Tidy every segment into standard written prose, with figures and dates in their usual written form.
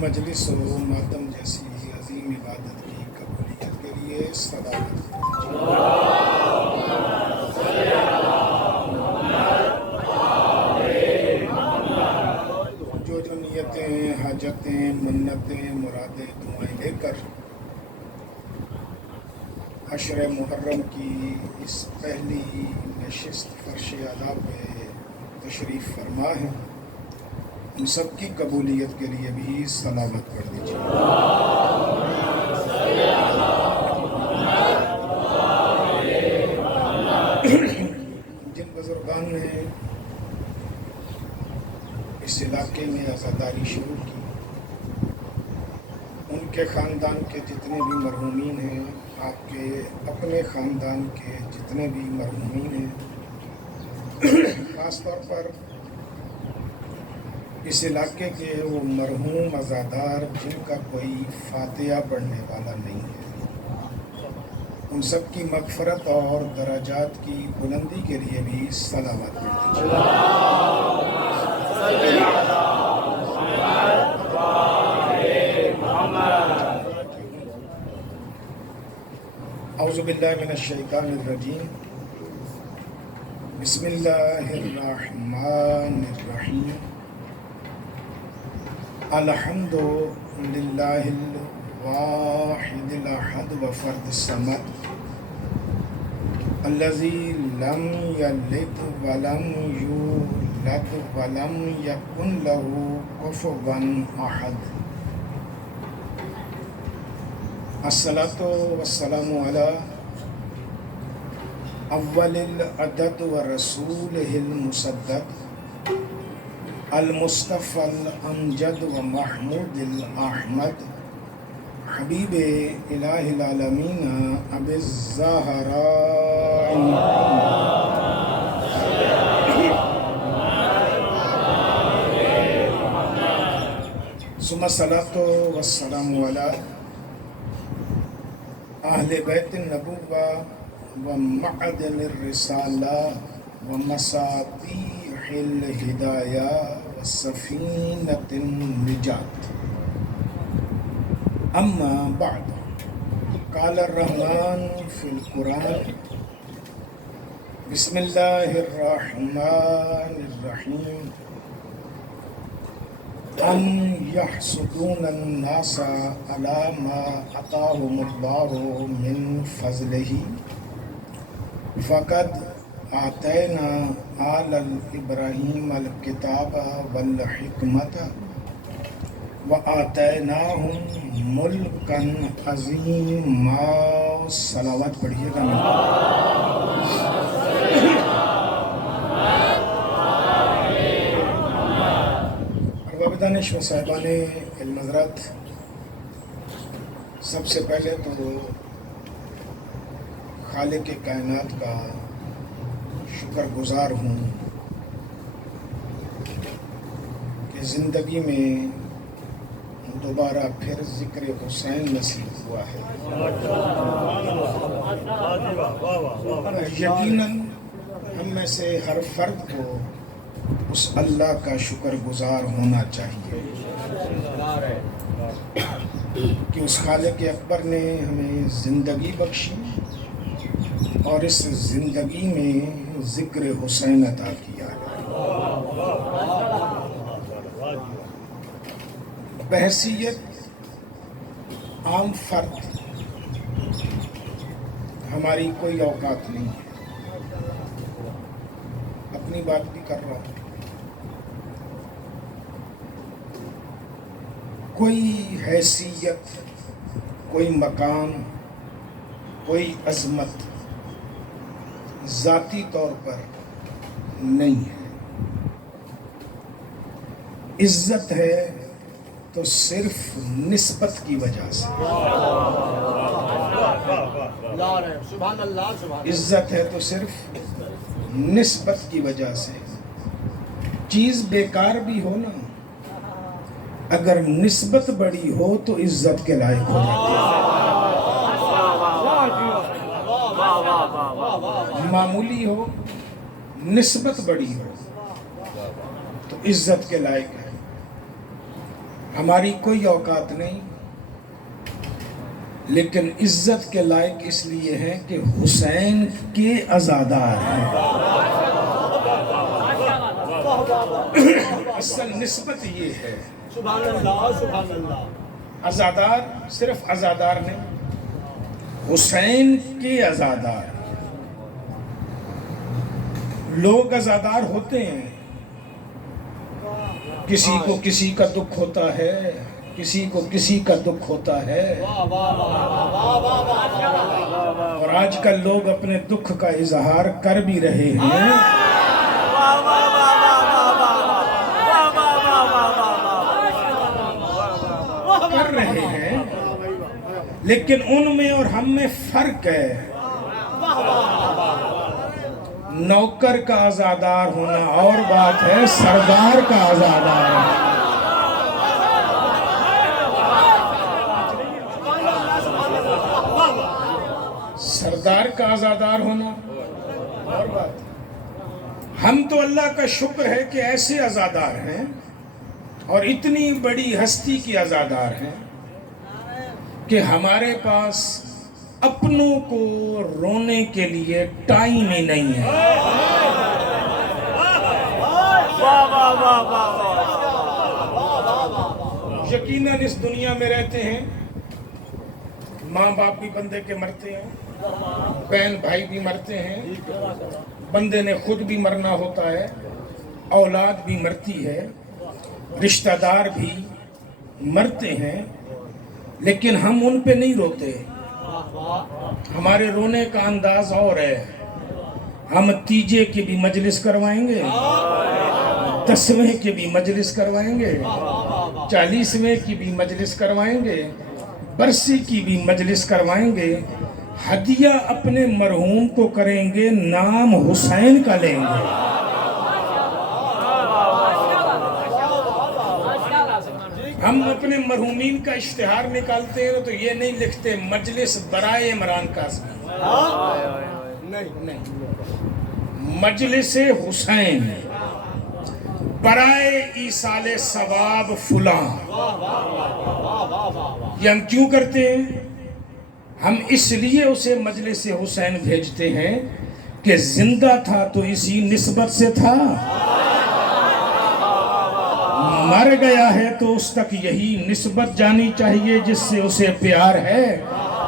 مجلس و ماتم جیسی عظیم عبادت کی قبولیت کے لیے صلوات جو نیتیں، حاجتیں، منتیں، مرادیں، دعائیں لے کر عشر محرم کی اس پہلی نشست فرش اعلیٰ پہ تشریف فرما ہے، ان سب کی قبولیت کے لیے بھی صلوات پڑھ دیجیے۔ جن بزرگان نے اس علاقے میں عزاداری شروع کی، ان کے خاندان کے جتنے بھی مرحومین ہیں، آپ کے اپنے خاندان کے جتنے بھی مرحومین ہیں، خاص طور پر اس علاقے کے وہ مرحوم عزادار جن کا کوئی فاتحہ پڑھنے والا نہیں ہے، ان سب کی مغفرت اور درجات کی بلندی کے لیے بھی صلوات پڑھ دیجیے۔ اعوذ باللہ من الشیطان الرجیم، بسم اللہ الرحمن الرحیم، الحمد للہ الواحد الاحد وفرد الصمد الذی لم یلد ولم یولد ولم یکن لہ کفوا احد، الصلاۃ والسلام علی اول العدد ورسولہ المصدق المصطفى الامجد ومحمود الاحمد حبیب الہ العالمین ابی الزہراء ثم الصلاۃ والسلام علی اہل بیت النبوہ ومعدن الرسالہ ومصابیح الہدایہ وسفینۃ النجات، اما بعد، قال الرحمن فی القرآن، بسم اللہ الرحمن الرحیم، ام یحسدون الناس علی ما آتاہم اللہ من فضلہ فقد آتینا آل ابراہیم الکتاب والحکمت وآتیناہم ملکا عظیما۔ صلوات پڑھیے گا دانش و صاحبان علم حضرات، سب سے پہلے تو خالق کائنات کا شکر گزار ہوں کہ زندگی میں دوبارہ پھر ذکر حسین نصیب ہوا ہے۔ یقیناً ہم میں سے ہر فرد کو اس اللہ کا شکر گزار ہونا چاہیے کہ اس خالق اکبر نے ہمیں زندگی بخشی اور اس زندگی میں ذکر حسین عطا کیا۔ بحیثیت عام فرد ہماری کوئی اوقات نہیں ہے، اپنی بات بھی کر رہا ہوں، کوئی حیثیت، کوئی مقام، کوئی عظمت ذاتی طور پر نہیں ہے۔ عزت ہے تو صرف نسبت کی وجہ سے، عزت ہے تو صرف نسبت کی وجہ سے۔ چیز بیکار بھی ہو نا، اگر نسبت بڑی ہو تو عزت کے لائق ہو جاتی ہے۔ معمولی ہو، نسبت بڑی ہو تو عزت کے لائق ہے. ہماری کوئی اوقات نہیں، لیکن عزت کے لائق اس لیے ہیں کہ حسین کے عزادار ہیں. اصل نسبت یہ ہے. سبحان اللہ سبحان اللہ. عزادار صرف عزادار نہیں، حسین کے عزادار. لوگ عزادار ہوتے ہیں، کسی کو کسی کا دکھ ہوتا ہے، کسی کو کسی کا دکھ ہوتا ہے، اور آج کل لوگ اپنے دکھ کا اظہار کر بھی رہے ہیں. کر رہے ہیں، لیکن ان میں اور ہم میں فرق ہے. نوکر کا عزادار ہونا اور بات ہے، سردار کا عزادار ہے. سردار کا عزادار ہونا اور بات ہے. ہم تو اللہ کا شکر ہے کہ ایسے عزادار ہیں اور اتنی بڑی ہستی کی عزادار ہیں کہ ہمارے پاس اپنوں کو رونے کے لیے ٹائم ہی نہیں ہے. یقیناً اس دنیا میں رہتے ہیں، ماں باپ بھی بندے کے مرتے ہیں، بہن بھائی بھی مرتے ہیں، بندے نے خود بھی مرنا ہوتا ہے، اولاد بھی مرتی ہے، رشتہ دار بھی مرتے ہیں، لیکن ہم ان پہ نہیں روتے. ہمارے رونے کا انداز اور ہے. ہم تیجے کی بھی مجلس کروائیں گے، 10ویں کی بھی مجلس کروائیں گے، 40ویں کی بھی مجلس کروائیں گے، برسی کی بھی مجلس کروائیں گے. ہدیہ اپنے مرحوم کو کریں گے، نام حسین کا لیں گے. ہم اپنے مرحومین کا اشتہار نکالتے ہیں تو یہ نہیں لکھتے مجلس برائے عمران قاسمی، نہیں، مجلس حسین برائے ایصال ثواب فلاں. یہ ہم کیوں کرتے ہیں؟ ہم اس لیے اسے مجلس حسین بھیجتے ہیں کہ زندہ تھا تو اسی نسبت سے تھا، مر گیا ہے تو اس تک یہی نسبت جانی چاہیے جس سے اسے پیار ہے،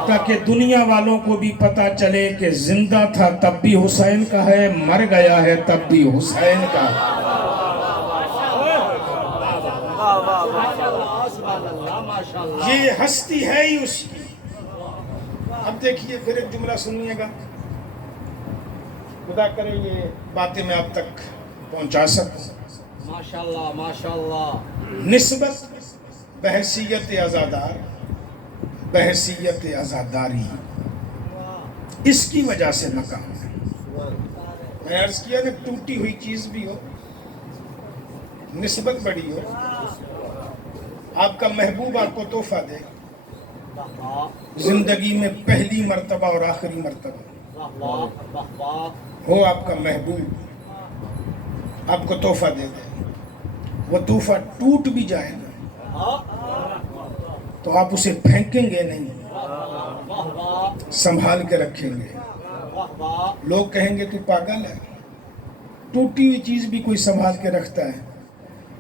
تاکہ دنیا والوں کو بھی پتا چلے کہ زندہ تھا تب بھی حسین کا ہے، مر گیا ہے تب بھی حسین کا. یہ ہستی ہے ہی اس کی. اب دیکھیے پھر ایک جملہ سنیے گا، خدا کرے یہ باتیں میں آپ تک پہنچا سکوں. ماشاءاللہ ماشاءاللہ. نسبت بحیثیت عزادار، بحیثیت عزاداری، اس کی وجہ سے مقام ہے. میں نے عرض کیا نا، ٹوٹی ہوئی چیز بھی ہو، نسبت بڑی ہو، آپ کا محبوب آپ کو تحفہ دے، زندگی میں پہلی مرتبہ اور آخری مرتبہ ہو، آپ کا محبوب آپ کو تحفہ دے دے، وہ تحفہ ٹوٹ بھی جائے گا تو آپ اسے پھینکیں گے نہیں، سنبھال کے رکھیں گے. لوگ کہیں گے تو پاگل ہے، ٹوٹی ہوئی چیز بھی کوئی سنبھال کے رکھتا ہے،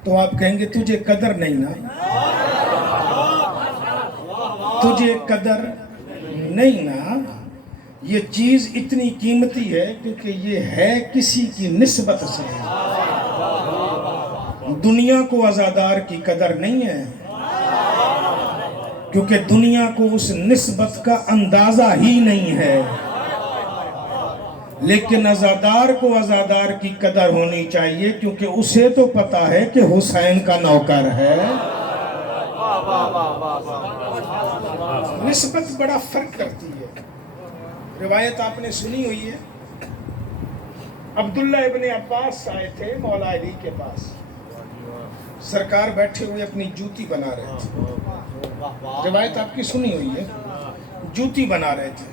تو آپ کہیں گے تجھے قدر نہیں نا، تجھے قدر نہیں نا. یہ چیز اتنی قیمتی ہے کیونکہ یہ ہے کسی کی نسبت سے. دنیا کو عزادار کی قدر نہیں ہے، کیونکہ دنیا کو اس نسبت کا اندازہ ہی نہیں ہے. لیکن عزادار کو عزادار کی قدر ہونی چاہیے، کیونکہ اسے تو پتا ہے کہ حسین کا نوکر ہے. نسبت بڑا فرق کرتی ہے. روایت آپ نے سنی ہوئی ہے، عبداللہ ابن عباس آئے تھے مولا علی کے پاس، سرکار بیٹھے ہوئے اپنی جوتی بنا رہے تھے. روایت آپ کی سنی ہوئی ہے، جوتی بنا رہے تھے.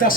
10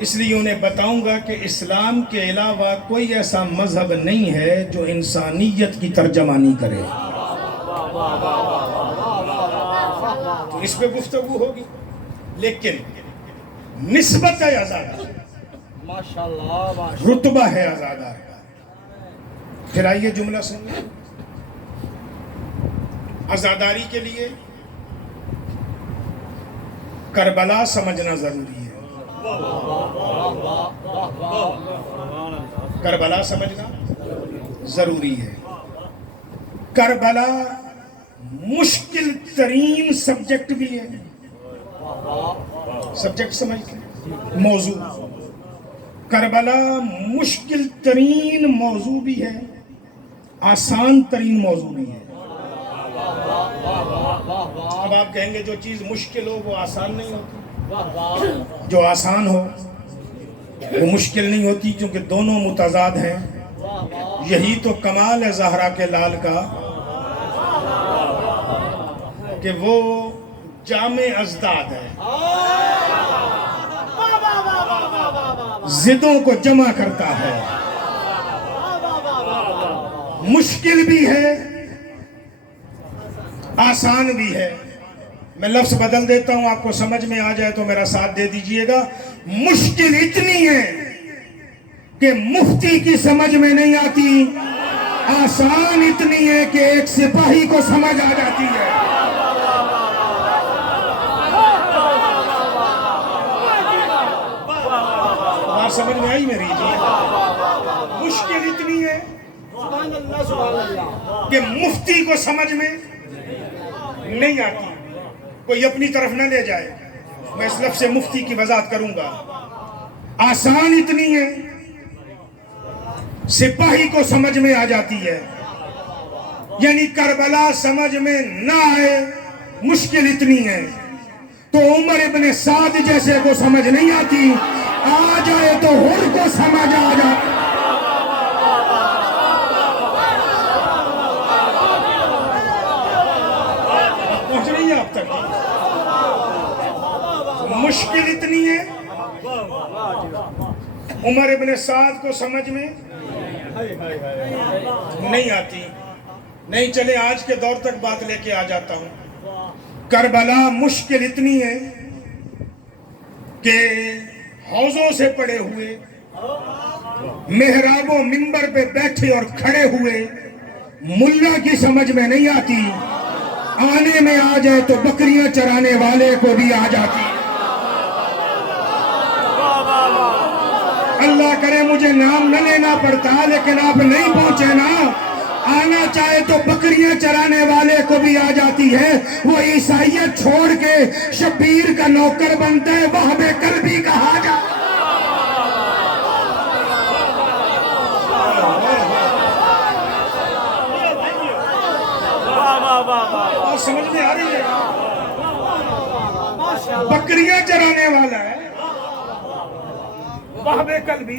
اس لیے انہیں بتاؤں گا کہ اسلام کے علاوہ کوئی ایسا مذہب نہیں ہے جو انسانیت کی ترجمانی کرے. تو اس پہ گفتگو ہوگی، لیکن نسبت ہے آزادار، ماشاءاللہ رتبہ ہے آزادار کا. پھر آئیے جملہ سنیے. آزاداری کے لیے کربلا سمجھنا ضروری ہے. کربلا سمجھنا ضروری ہے. کربلا مشکل ترین سبجیکٹ بھی ہے. سبجیکٹ سمجھتے ہیں، موضوع. کربلا مشکل ترین موضوع بھی ہے، آسان ترین موضوع بھی ہے. اب آپ کہیں گے جو چیز مشکل ہو وہ آسان نہیں ہوتی، جو آسان ہو وہ مشکل نہیں ہوتی، کیونکہ دونوں متضاد ہیں. یہی تو کمال ہے زہرا کے لال کا کہ وہ جامع ازداد ہے، ضدوں کو جمع کرتا ہے. مشکل بھی ہے، آسان بھی ہے. میں لفظ بدل دیتا ہوں، آپ کو سمجھ میں آ جائے تو میرا ساتھ دے دیجئے گا. مشکل اتنی ہے کہ مفتی کی سمجھ میں نہیں آتی، آسان اتنی ہے کہ ایک سپاہی کو سمجھ آ جاتی ہے. بات سمجھ میں آئی میری جی؟ مشکل اتنی ہے کہ مفتی کو سمجھ میں نہیں آتی. کوئی اپنی طرف نہ لے جائے، میں اس لفظ سے مفتی کی وضاحت کروں گا. آسان اتنی ہے سپاہی کو سمجھ میں آ جاتی ہے. یعنی کربلا سمجھ میں نہ آئے، مشکل اتنی ہے تو عمر ابن سعد جیسے کو سمجھ نہیں آتی، آ جائے تو ہر کو سمجھ آ جاتی. پہنچ رہی ہے اب تک؟ مشکل اتنی ہے عمر ابن سعد کو سمجھ میں نہیں آتی. نہیں چلے آج کے دور تک بات لے کے آ جاتا ہوں. کربلا مشکل اتنی ہے کہ حوضوں سے پڑے ہوئے، محراب و منبر پہ بیٹھے اور کھڑے ہوئے ملا کی سمجھ میں نہیں آتی، آنے میں آ جائے تو بکریاں چرانے والے کو بھی آ جاتی. اللہ کرے مجھے نام نہ لینا پڑتا، لیکن آپ نہیں پہنچے نا. آنا چاہے تو بکریاں چرانے والے کو بھی آ جاتی ہے. وہ عیسائیت چھوڑ کے شبیر کا نوکر بنتا ہے، وہاب قلبی کہا جاتا. سمجھ میں آ رہی ہے؟ بکریاں چرانے والا ہے وہاب قلبی،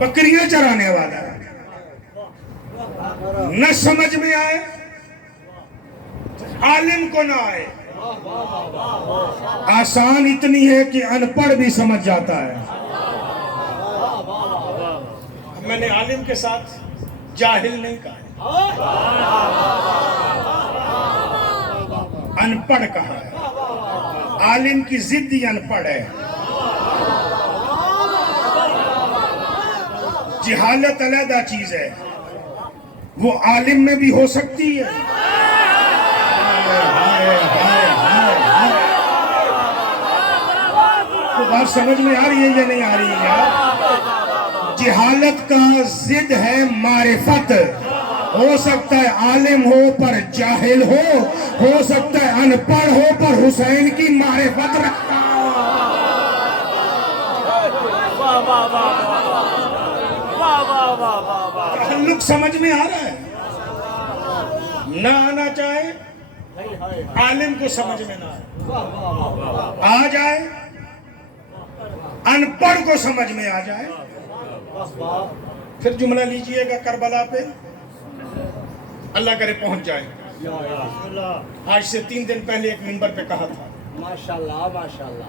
بکریاں چرانے والا ہے. نہ سمجھ میں آئے، عالم کو نہ آئے. آسان اتنی ہے کہ ان پڑھ بھی سمجھ جاتا ہے. میں نے عالم کے ساتھ جاہل نہیں کہا، ان پڑھ کہا ہے. عالم کی ضد ہی ان پڑھ ہے. جہالت علیحدہ چیز ہے، وہ عالم میں بھی ہو سکتی ہے. تو بات سمجھ میں آ رہی ہے یا نہیں آ رہی ہے؟ جہالت کا ضد ہے معرفت. ہو سکتا ہے عالم ہو پر جاہل ہو سکتا ہے ان پڑھ ہو پر حسین کی معرفت رکھتا ہو. تعلق سمجھ میں آ رہا ہے؟ نہ آنا چاہے، عالم کو سمجھ میں نہ آئے، آ جائے ان پڑھ کو سمجھ میں آ جائے. پھر جملہ لیجئے گا کربلا پہ، اللہ کرے پہنچ جائے. آج سے 3 دن پہلے ایک منبر پہ کہا تھا، ماشاءاللہ ماشاءاللہ.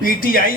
PTI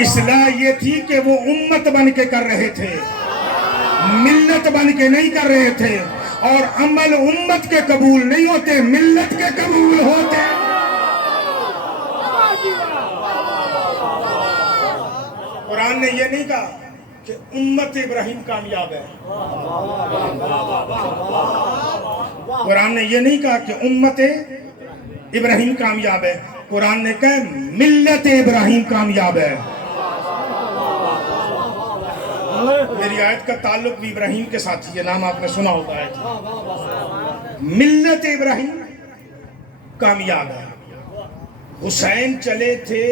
اصلاح یہ تھی کہ وہ امت بن کے کر رہے تھے، ملت بن کے نہیں کر رہے تھے، اور عمل امت کے قبول نہیں ہوتے، ملت کے قبول ہوتے۔ قرآن نے یہ نہیں کہا کہ امت ابراہیم کامیاب ہے، قرآن نے یہ نہیں کہا کہ امت ابراہیم کامیاب ہے، قرآن نے کہا ملت ابراہیم کامیاب ہے۔ میری آیت کا تعلق بھی ابراہیم کے ساتھ ہی، یہ نام آپ نے سنا ہوتا ہے، ملت ابراہیم کامیاب ہے۔ حسین چلے تھے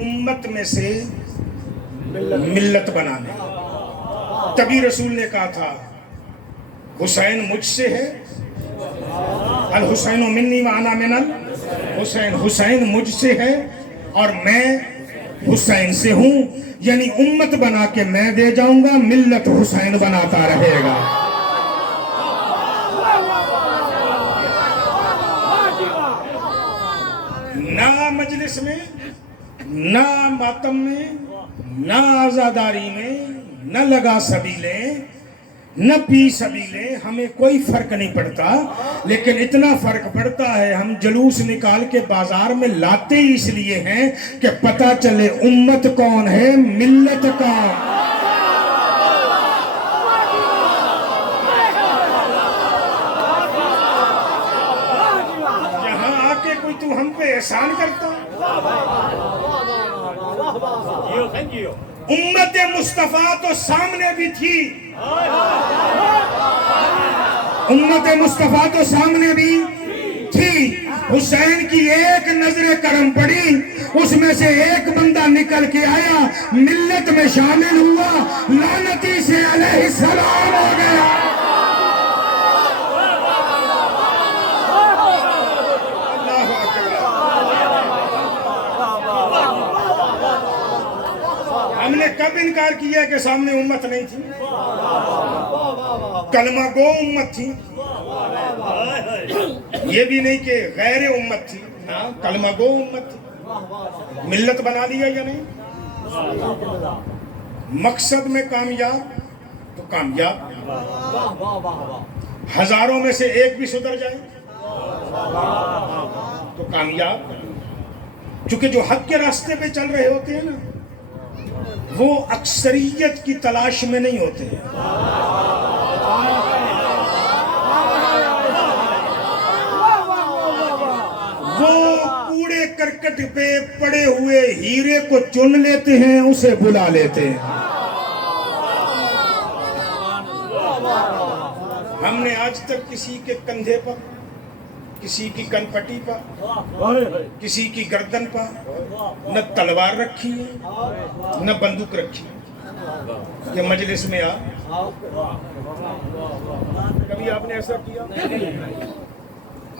امت میں سے ملت بنانے، تبھی رسول نے کہا تھا حسین مجھ سے ہے، الحسین منی وانا من الحسین، حسین مجھ سے ہے اور میں حسین سے ہوں، یعنی امت بنا کے میں دے جاؤں گا، ملت حسین بناتا رہے گا۔ نہ مجلس میں، نہ ماتم میں، نہ عزاداری میں، نہ لگا سبیلیں، نہ پی سبیلیں، ہمیں کوئی فرق نہیں پڑتا، لیکن اتنا فرق پڑتا ہے ہم جلوس نکال کے بازار میں لاتے ہی اس لیے ہیں کہ پتہ چلے امت کون ہے، ملت کون۔ یہاں آ کے کوئی تو ہم پہ احسان کرتا، امت مصطفیٰ تو سامنے بھی تھی، امت مصطفیٰ تو سامنے بھی تھی، حسین کی ایک نظر کرم پڑی، اس میں سے ایک بندہ نکل کے آیا، ملت میں شامل ہوا، لعنتی سے علیہ السلام ہو گیا۔ ہم نے کب انکار کیا کہ سامنے امت نہیں تھی؟ کلمہ گو امت تھی، یہ بھی نہیں کہ غیر امت تھی، ہاں کلمہ گو امت تھی۔ ملت بنا لیا یا نہیں؟ مقصد میں کامیاب تو کامیاب، ہزاروں میں سے ایک بھی سدھر جائے تو کامیاب، چونکہ جو حق کے راستے پہ چل رہے ہوتے ہیں نا، وہ اکثریت کی تلاش میں نہیں ہوتے، وہ کوڑے کرکٹ پہ پڑے ہوئے ہیرے کو چن لیتے ہیں، اسے بلا لیتے ہیں۔ ہم نے آج تک کسی کے کندھے پر، کسی کی کن پٹی پر، کسی کی گردن پر نہ تلوار رکھی ہے نہ بندوق رکھی ہے کہ مجلس میں آ، کبھی آپ نے ایسا کیا؟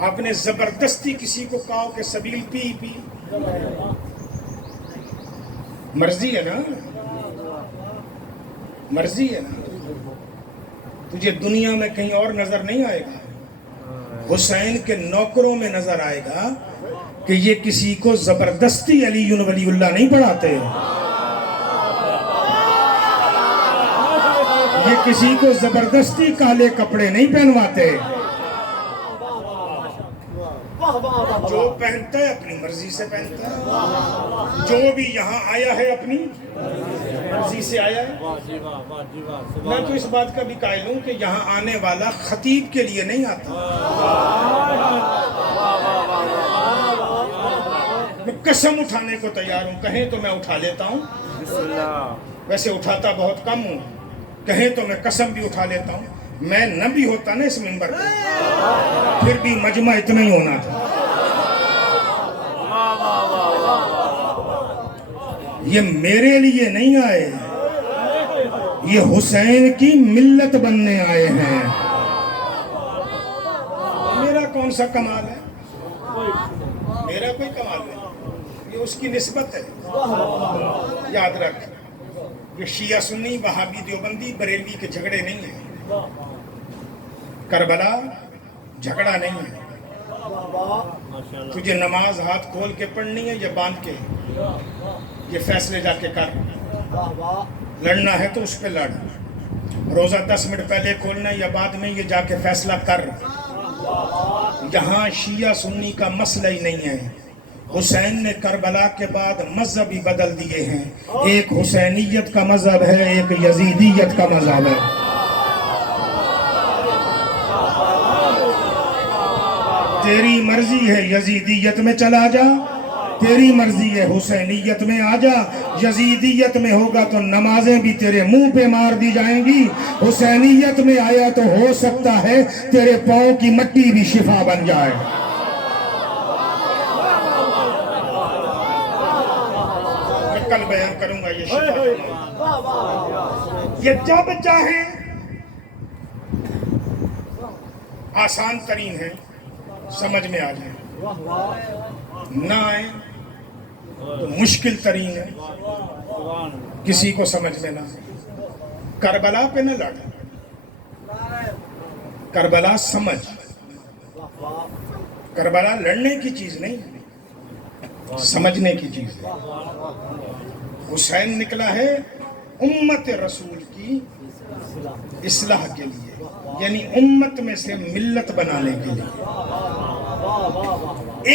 آپ نے زبردستی کسی کو کہا کہ سبیل پی پی، مرضی ہے نا، مرضی ہے نا، تجھے دنیا میں کہیں اور نظر نہیں آئے گا، حسین کے نوکروں میں نظر آئے گا کہ یہ کسی کو زبردستی علی ولی اللہ نہیں پڑھاتے، یہ کسی کو زبردستی کالے کپڑے نہیں پہنواتے، جو پہنتا ہے اپنی مرضی سے پہنتا ہے، جو بھی یہاں آیا ہے اپنی مرضی سے آیا ہے۔ میں تو اس بات کا بھی قائل ہوں کہ یہاں آنے والا خطیب کے لیے نہیں آتا، میں قسم اٹھانے کو تیار ہوں، کہیں تو میں اٹھا لیتا ہوں، ویسے اٹھاتا بہت کم ہوں، کہیں تو میں قسم بھی اٹھا لیتا ہوں، میں نہ بھی ہوتا نا اس منبر پہ پھر بھی مجمع اتنا ہی ہونا تھا۔ یہ میرے لیے نہیں آئے، یہ حسین کی ملت بننے آئے ہیں۔ میرا کون سا کمال ہے؟ میرا کوئی کمال نہیں، یہ اس کی نسبت ہے۔ یاد رکھ، یہ شیعہ سنی وہابی دیوبندی بریلوی کے جھگڑے نہیں ہیں، کربلا جھگڑا نہیں ہے۔ تجھے نماز ہاتھ کھول کے پڑھنی ہے یا باندھ کے، یہ فیصلے جا کے کر۔ واہ واہ لڑنا ہے تو اس پہ لڑ. روزہ 10 منٹ پہلے کھولنا یا بعد میں یہ جا کے فیصلہ کر. یہاں شیعہ سنی کا مسئلہ ہی نہیں ہے. حسین نے کربلا کے بعد مذہب ہی بدل دیے ہیں. ایک حسینیت کا مذہب ہے, ایک یزیدیت کا مذہب ہے. تیری مرضی ہے یزیدیت میں چلا جا, تیری مرضی ہے حسینیت میں آ جا. یزیدیت میں ہوگا تو نمازیں بھی تیرے منہ پہ مار دی جائیں گی. حسینیت میں آیا تو ہو سکتا ہے تیرے پاؤں کی مٹی بھی شفا بن جائے. میں کل بیان کروں گا یہ شفا. یہ جب چاہیں آسان ترین ہے, سمجھ میں آ جائے. نہ آئے تو مشکل ترین ہے, کسی کو سمجھ میں نہ آئے. کربلا پہ نہ لڑ, کربلا سمجھ. کربلا لڑنے کی چیز نہیں, سمجھنے کی چیز ہے. حسین نکلا ہے امت رسول کی اصلاح کے لیے, یعنی امت میں سے ملت بنانے کے لیے.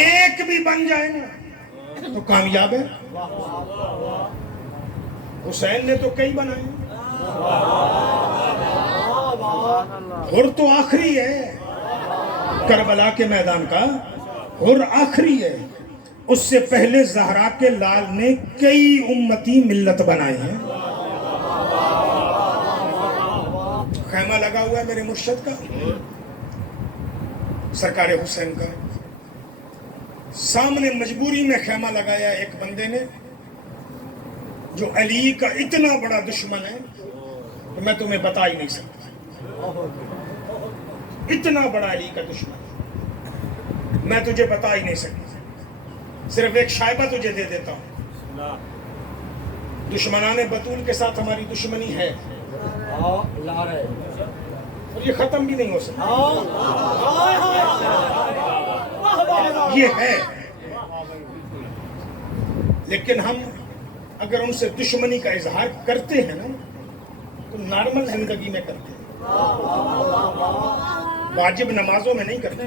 ایک بھی بن جائے نا تو کامیاب ہے. حسین نے تو کئی بنائے, اور تو آخری ہے کربلا کے میدان کا, اور آخری ہے. اس سے پہلے زہرا کے لال نے کئی امتی ملت بنائے ہیں. خیمہ لگا ہوا ہے میرے مرشد کا, سرکار حسین کا. سامنے مجبوری میں خیمہ لگایا ایک بندے نے جو علی کا اتنا بڑا دشمن ہے کہ میں تمہیں بتا ہی نہیں سکتا. اتنا بڑا علی کا دشمن میں تجھے بتا ہی نہیں سکتا. صرف ایک شائبہ تجھے دے دیتا ہوں. دشمنان بطول کے ساتھ ہماری دشمنی ہے, اور یہ ختم بھی نہیں ہو سکتا. یہ ہے, لیکن ہم اگر ان سے دشمنی کا اظہار کرتے ہیں نا تو نارمل زندگی میں کرتے ہیں, واجب نمازوں میں نہیں کرتے.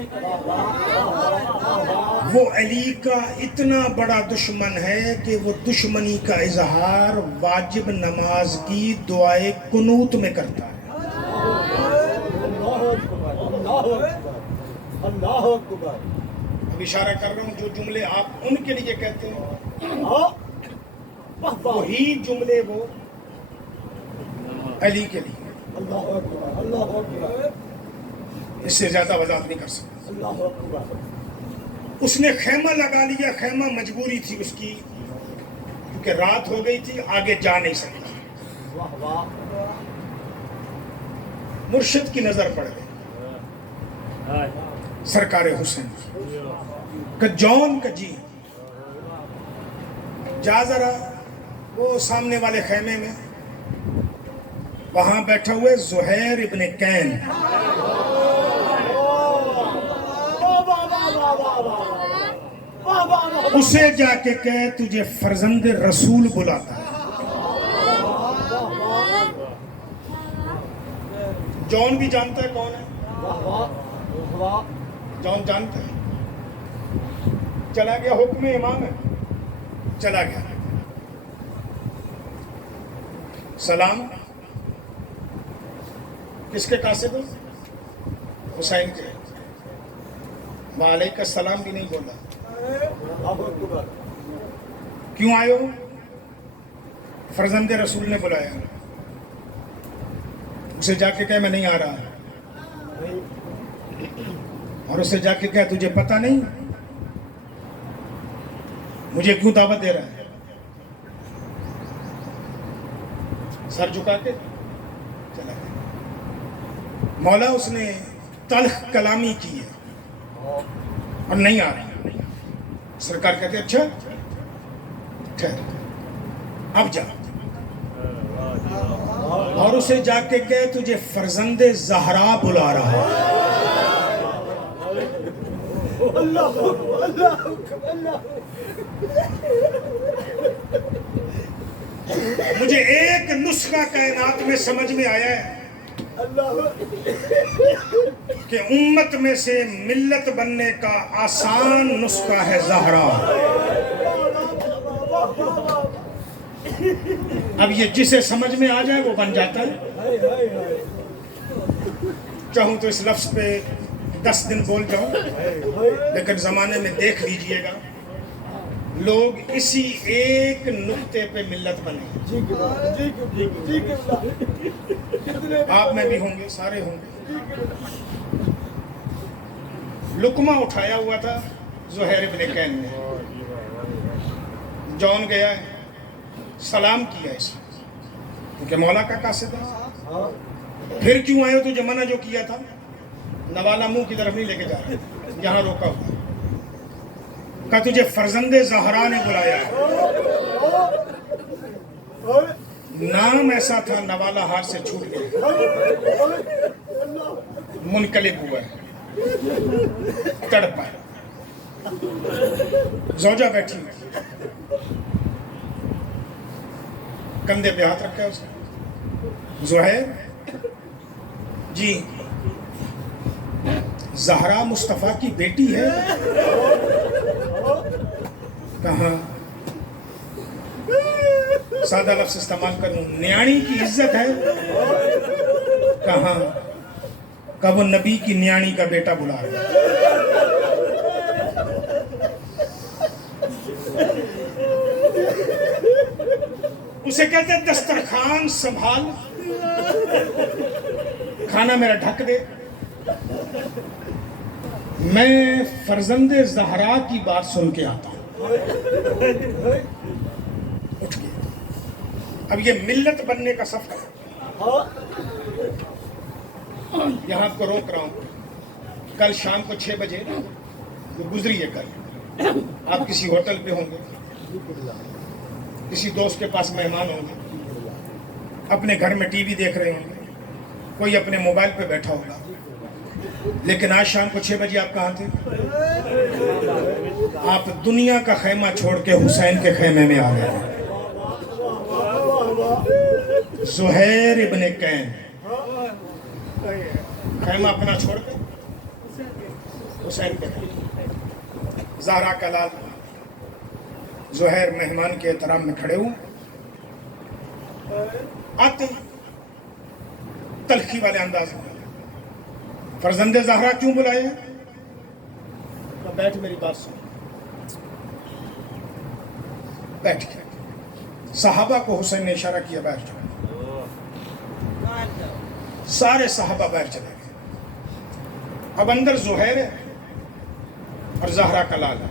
وہ علی کا اتنا بڑا دشمن ہے کہ وہ دشمنی کا اظہار واجب نماز کی دعائے قنوت میں کرتا ہے. اب اشارہ کر رہا ہوں, جو جملے آپ ان کے لیے کہتے ہیں وہی جملے وہ علی کے لیے. اس سے زیادہ وضاحت نہیں کر سکتا. اس نے خیمہ لگا لیا. خیمہ مجبوری تھی اس کی, کیونکہ رات ہو گئی تھی, آگے جا نہیں سکتا. مرشد کی نظر پڑ گئی سرکار حسین کہ جون کا جی جا ذرا وہ سامنے والے خیمے میں. وہاں بیٹھا ہوئے زہیر ابن کین. اسے جا کے کہے تجھے فرزند رسول بلاتا ہے. جون بھی جانتا ہے کون ہے, جون جانتا ہے. چلا گیا, حکم امام ہے, چلا گیا. سلام کس کے قاصد ہو؟ حسین کے. وعلیکم السلام بھی نہیں بولا. کیوں آئے ہو؟ فرزند رسول نے بلایا. اسے جا کے کہے میں نہیں آ رہا, اور اسے جا کے کہے تجھے پتہ نہیں مجھے کیوں دعوت دے رہا ہے. سر جھکا کے چلا گیا. مولا اس نے تلخ کلامی کی ہے اور نہیں آ رہا. سرکار کہتے اچھا ٹھہر, اب جا. اور اسے جا کے کہے تجھے فرزند زہرا بلا رہا ہے. مجھے ایک نسخہ کائنات میں سمجھ میں آیا ہے کہ امت میں سے ملت بننے کا آسان نسخہ ہے زہرا۔ اب یہ جسے سمجھ میں آ جائے وہ بن جاتا ہے۔ چاہوں تو اس لفظ پہ 10 دن بول جاؤں، لیکن زمانے میں دیکھ لیجئے گا لوگ اسی ایک نقطے پہ ملت بنے۔ آپ میں بھی ہوں گے، سارے ہوں گے۔ لقمہ اٹھایا ہوا تھا زہیر ابن کین نے، جون گیا ہے، سلام کیا اس نے، کیونکہ مولا کا قاصد ہے۔ پھر کیوں آئے تو منع جو کیا تھا، نوالا منہ کی طرف نہیں لے کے جا رہا، یہاں روکا ہوا، کہا تجھے فرزند زہرا نے بلایا ہے۔ نام ایسا تھا نوالا ہاتھ سے چھوٹ گیا، منقلب ہوا ہے، تڑپا ہے۔ زوجہ بیٹھی کندھے پہ ہاتھ رکھا ہے اس نے، زہیر جی زہرا مصطفیٰ کی بیٹی ہے؟ کہاں؟ سادہ لفظ استعمال کروں، نیاڑی کی عزت ہے؟ کہاں؟ کہ وہ نبی کی نیاڑی کا بیٹا بلا رہا ہے۔ اسے کہتے ہیں دسترخوان سنبھال، کھانا میرا ڈھک دے۔ میں فرزند زہرا کی بات سن کے آتا ہوں۔ اٹھ گیا۔ اب یہ ملت بننے کا سفر، یہاں آپ کو روک رہا ہوں، کل شام کو 6 بجے گزری ہے، کل آپ کسی ہوٹل پہ ہوں گے، کسی دوست کے پاس مہمان ہوں گے، اپنے گھر میں ٹی وی دیکھ رہے ہوں گے، کوئی اپنے موبائل پہ بیٹھا ہوگا، لیکن آج شام کو 6 بجے آپ کہاں تھے؟ آپ دنیا کا خیمہ چھوڑ کے حسین کے خیمے میں آ گئے۔ زہیر ابن کین خیمہ اپنا چھوڑ کے حسین کے خیمے۔ زہرا کا لال زہیر مہمان کے احترام میں کھڑے ہوں، آتے تلخی والے انداز میں، فرزند زہرا کیوں بلائے؟ تو بیٹھ میری بات سن۔ بیٹھ گیا۔ صحابہ کو حسین نے اشارہ کیا بیٹھ جاؤ، سارے صحابہ بیٹھ چلے گئے۔ اب اندر زہیر ہے اور زہرا کا لال ہے۔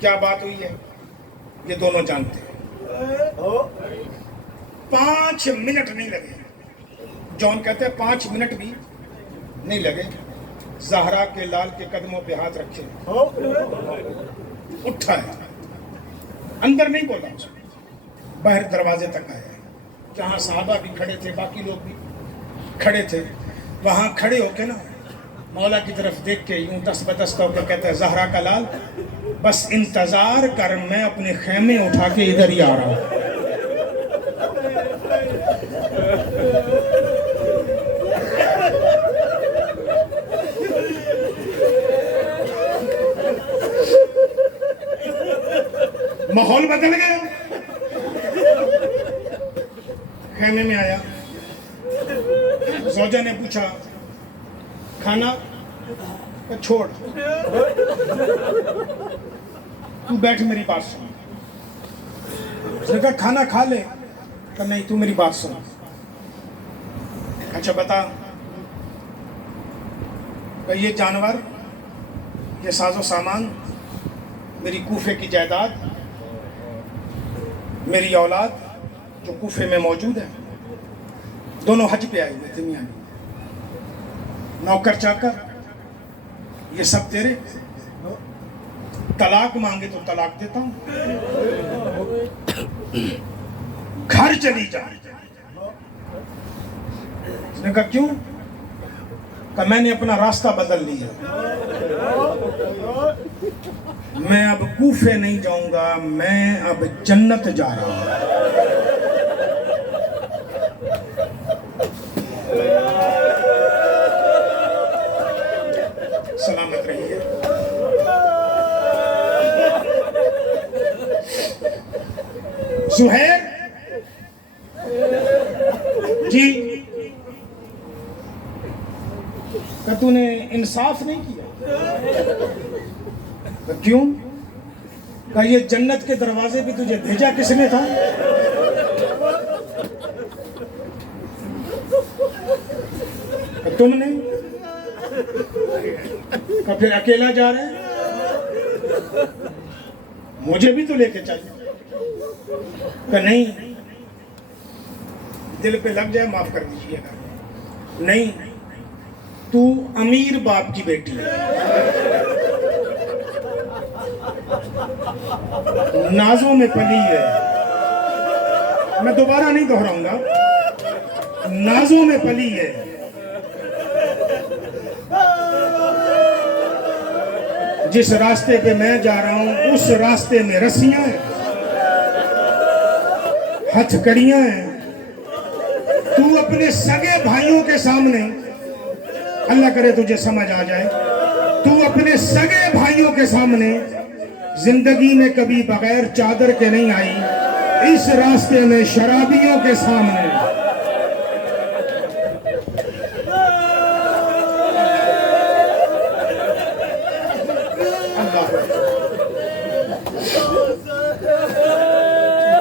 کیا بات ہوئی ہے یہ دونوں جانتے ہیں۔ 5 منٹ نہیں لگے، جون کہتے ہیں 5 منٹ بھی نہیں لگے، زہرا کے لال کے قدموں پہ ہاتھ رکھے، اٹھا ہے، اندر نہیں بولا، باہر دروازے تک آیا، جہاں صحابہ بھی کھڑے تھے، باقی لوگ بھی کھڑے تھے، وہاں کھڑے ہو کے نا مولا کی طرف دیکھ کے یوں دست بدست ہو کے کہتا ہے، زہرا کا لال بس انتظار کر، میں اپنے خیمے اٹھا کے ادھر ہی آ رہا ہوں۔ ماحول بدل گیا، خیمے میں آیا، زوجہ نے پوچھا کھانا؟ چھوڑ، تو بیٹھ میری بات سن۔ اس نے کہا کھانا کھا لے، کہ نہیں تو میری بات سن۔ اچھا بتا، کہ یہ جانور، یہ ساز و سامان، میری کوفے کی جائیداد، میری اولاد جو کوفے میں موجود ہے، دونوں حج پہ آئے ہوئے تھے میاں، نوکر چاکر، یہ سب تیرے، طلاق مانگے تو طلاق دیتا ہوں، گھر چلی جا۔ اس نے کہا کیوں؟ کہ میں نے اپنا راستہ بدل لیا، میں اب کوفے نہیں جاؤں گا، میں اب جنت جا رہا ہوں۔ زہیر جی کہ تو نے انصاف نہیں کیا؟ کیوں؟ کہ یہ جنت کے دروازے پہ تجھے بھیجا کس نے تھا؟ کہ تم نے؟ کہ پھر اکیلا جا رہے ہیں؟ مجھے بھی تو لے کے چاہیے۔ کہ نہیں، دل پہ لگ جائے معاف کر دیجیے گا، نہیں، تو امیر باپ کی بیٹی ہے، نازوں میں پلی ہے، میں دوبارہ نہیں دہراؤں گا، نازوں میں پلی ہے، جس راستے پہ میں جا رہا ہوں اس راستے میں رسیاں ہیں، ہتھ کڑیاں ہیں، تو اپنے سگے بھائیوں کے سامنے، اللہ کرے تجھے سمجھ آ جائے، تو اپنے سگے بھائیوں کے سامنے زندگی میں کبھی بغیر چادر کے نہیں آئی، اس راستے میں شرابیوں کے سامنے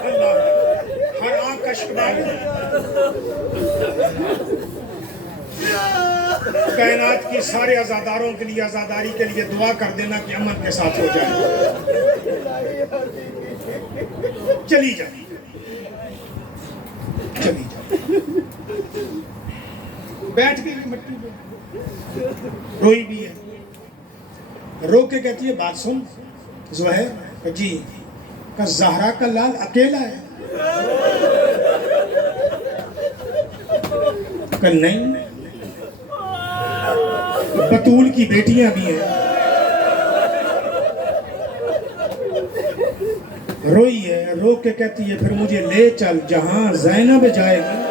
ہر آنکھ کا شکایت ہے۔ کائنات کی سارے عزاداروں کے لیے، عزاداری کے لیے دعا کر دینا کہ امن کے ساتھ ہو جائے۔ چلی جائے، چلی جائے، بیٹھ کے بھی مٹی پہ روئی بھی ہے، رو کے کہتی ہے بات سن زہیر جی، کہ زہرا کا لال اکیلا ہے؟ کہ نہیں، بطول کی بیٹیاں بھی ہیں۔ روئی ہے، رو کے کہتی ہے پھر مجھے لے چل جہاں زینب جائے گی۔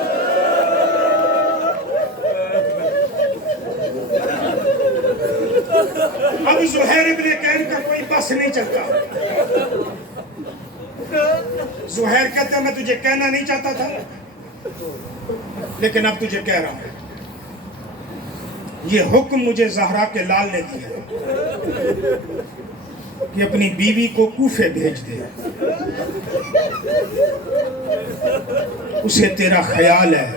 اب زہیر ابن کین کا کوئی بس نہیں چلتا۔ زہیر کہتا ہے میں تجھے کہنا نہیں چاہتا تھا لیکن اب تجھے کہہ رہا ہوں، یہ حکم مجھے زہرا کے لال نے دیا کہ اپنی بیوی کو کوفے بھیج دے، اسے تیرا خیال ہے۔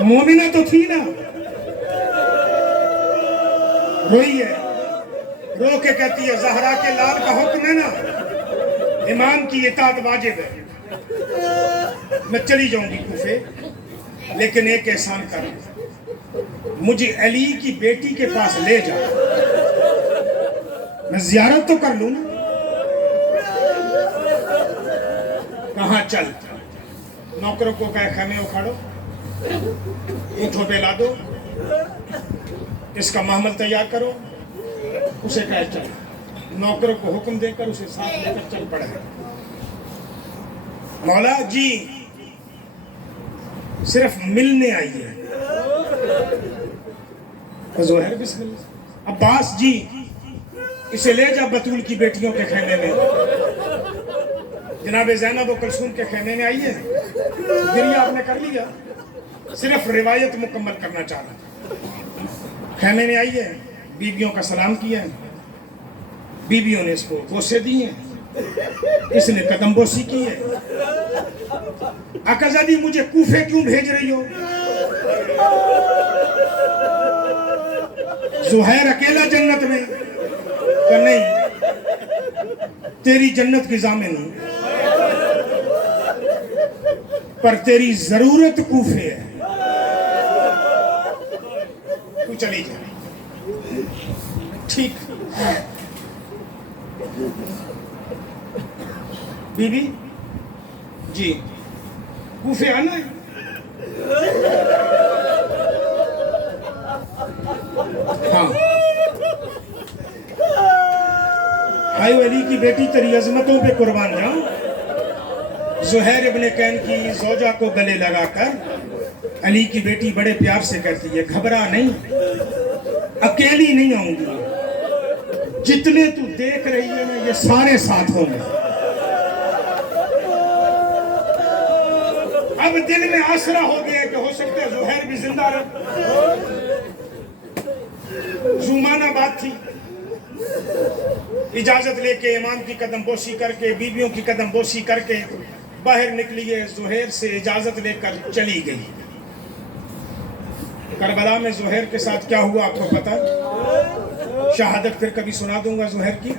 مومنہ تو تھی نا، روئی ہے، رو کے کہتی ہے زہرا کے لال کا حکم ہے نا، امام کی اطاعت واجب ہے، میں چلی جاؤں گی کوفے، لیکن ایک احسان کر، مجھے علی کی بیٹی کے پاس لے جا، میں زیارت تو کر لوں نا۔ کہاں چل، نوکروں کو کہے خیمے اکھاڑو، اونٹوں پہ لا دو، اس کا محمل تیار کرو، اسے کہے چل، نوکروں کو حکم دے کر اسے ساتھ لے کر چل پڑے۔ مولا جی صرف ملنے آئی ہے، زہیر بسم اللہ، عباس جی اسے لے جا بطول کی بیٹیوں کے خیمے میں، جناب زینب و کلثوم کے خیمے میں آئی ہے، گریہ آپ نے کر لیا، صرف روایت مکمل کرنا چاہ رہا تھا۔ خیمے میں آئی ہے، بیویوں کا سلام کیا ہے، بیویوں نے اس کو بوسے دی ہیں، اس نے قدم بوسی کی ہے۔ آقازادی مجھے کوفے کیوں بھیج رہی ہو؟ زہیر اکیلا جنت میں؟ کہ نہیں، تیری جنت کی ضامن ہوں، پر تیری ضرورت کوفے ہے، تو چلی جائے۔ ٹھیک بی بی جی کوفے آنا ہے؟ ہاں، بھائی علی کی بیٹی تیری عظمتوں پہ قربان جاؤں۔ زہیر ابن کین کی زوجہ کو گلے لگا کر علی کی بیٹی بڑے پیار سے کہتی ہے گھبرا نہیں، اکیلی نہیں آؤں گی، جتنے تو دیکھ رہی ہے نا یہ سارے ساتھ ہوں گے. اب دل میں آسرا ہو گیا کہ ہو سکتا ہے زہیر بھی زندہ رہے. زمانہ بات تھی. اجازت لے کے امام کی قدم بوسی کر کے بیویوں کی قدم بوسی کر کے باہر نکلی ہے. زہیر سے اجازت لے کر چلی گئی. کربلا میں زہیر کے ساتھ کیا ہوا آپ کو پتا؟ شہادت پھر کبھی سنا دوں گا زہیر کی.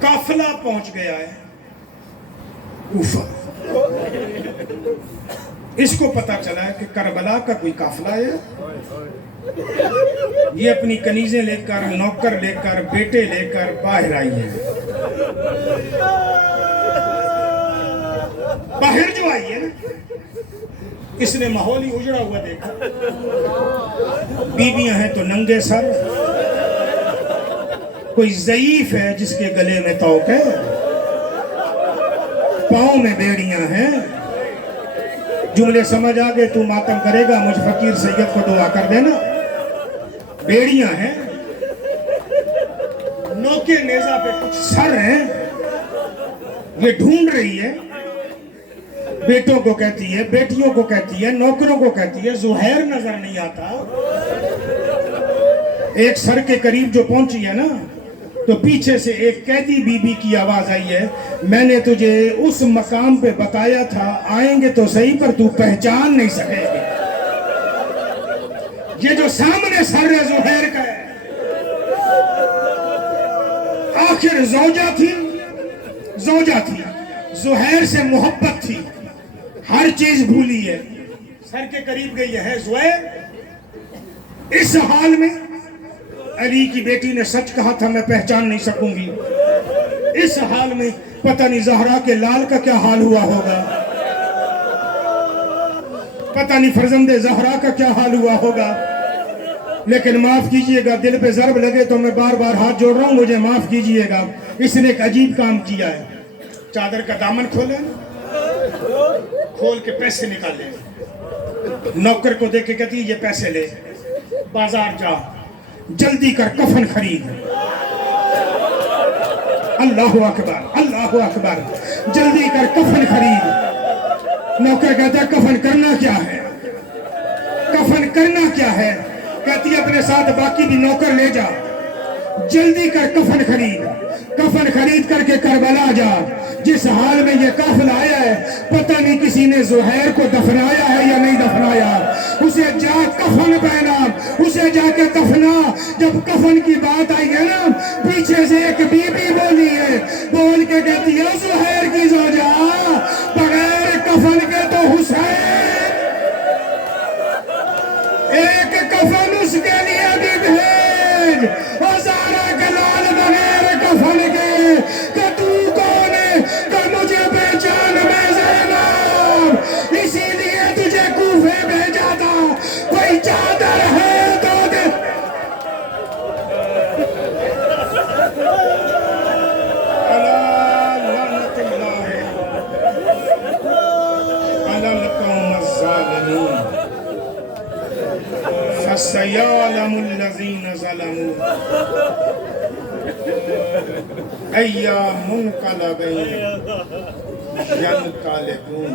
قافلہ پہنچ گیا ہے کوفہ. اس کو پتا چلا ہے کہ کربلا کا کوئی قافلہ ہے. یہ اپنی کنیزیں لے کر نوکر لے کر بیٹے لے کر باہر آئی ہے. باہر جو آئی ہے نا اس نے ماحول ہی اجڑا ہوا دیکھا. بیویاں ہیں تو ننگے سر. کوئی ضعیف ہے جس کے گلے میں توق ہے. پاؤں میں بیڑیاں ہیں. جملے سمجھ آگے تو ماتم کرے گا مجھ فقیر سید کو دعا کر دینا. بیڑیاں ہیں. نوکے نیزہ پہ کچھ سر ہیں. یہ ڈھونڈ رہی ہے. بیٹوں کو کہتی ہے بیٹیوں کو کہتی ہے نوکروں کو کہتی ہے. زہیر نظر نہیں آتا. ایک سر کے قریب جو پہنچی ہے نا تو پیچھے سے ایک قیدی بی بی کی آواز آئی ہے میں نے تجھے اس مقام پہ بتایا تھا آئیں گے تو صحیح پر تو پہچان نہیں سکے گی. یہ جو سامنے سر ہے زہیر کا ہے. آخر زوجہ تھی. زہیر سے محبت تھی. ہر چیز بھولی ہے. سر کے قریب گئی ہے زہیر. اس حال میں علی کی بیٹی نے سچ کہا تھا میں پہچان نہیں سکوں گی. اس حال میں پتہ نہیں زہرا کے لال کا کیا حال ہوا ہوگا. پتہ نہیں فرزند زہرا کا کیا حال ہوا ہوگا. لیکن معاف کیجئے گا دل پہ ضرب لگے تو میں بار بار ہاتھ جوڑ رہا ہوں مجھے معاف کیجئے گا. اس نے ایک عجیب کام کیا ہے. چادر کا دامن کھولے کھول کے پیسے نکالے. نوکر کو دے کے کہتی یہ پیسے لے بازار جا جلدی کر کفن خرید. اللہ اکبر اللہ اکبر. جلدی کر کفن خرید. نوکر کہتا ہے کفن کرنا کیا ہے. کفن کرنا کیا ہے. کہتی ہے اپنے ساتھ باقی بھی نوکر لے جا. جلدی کر کفن خرید. کفن خرید کر کے کربلا جا. جس حال میں یہ قافلہ آیا ہے پتہ نہیں کسی نے زہیر کو دفنایا ہے یا نہیں دفنایا. اسے جا کفن پہنا. اسے جا کے دفنا. جب کفن کی بات آئی ہے نا پیچھے سے ایک بی بی بولی ہے. بول کے کہتی ہے زہیر کی زوجہ بغیر کفن کے تو حسین. ایک کفن اس کے لیے بھی بھیج. زہرا کے لال بغیر کفن کے کہ تو کون ہے کہ مجھے پہچان میں زینب. اسی لیے تجھے کوفے بھیجا تھا. کوئی چادر ہے تو دے. اللہ لعنت اللہ علی القوم الظالمین. فَسَيَعْلَمُ الَّذِينَ ظَلَمُوا أَيَّ مُنْقَلَبٍ يَنْقَلِبُونَ.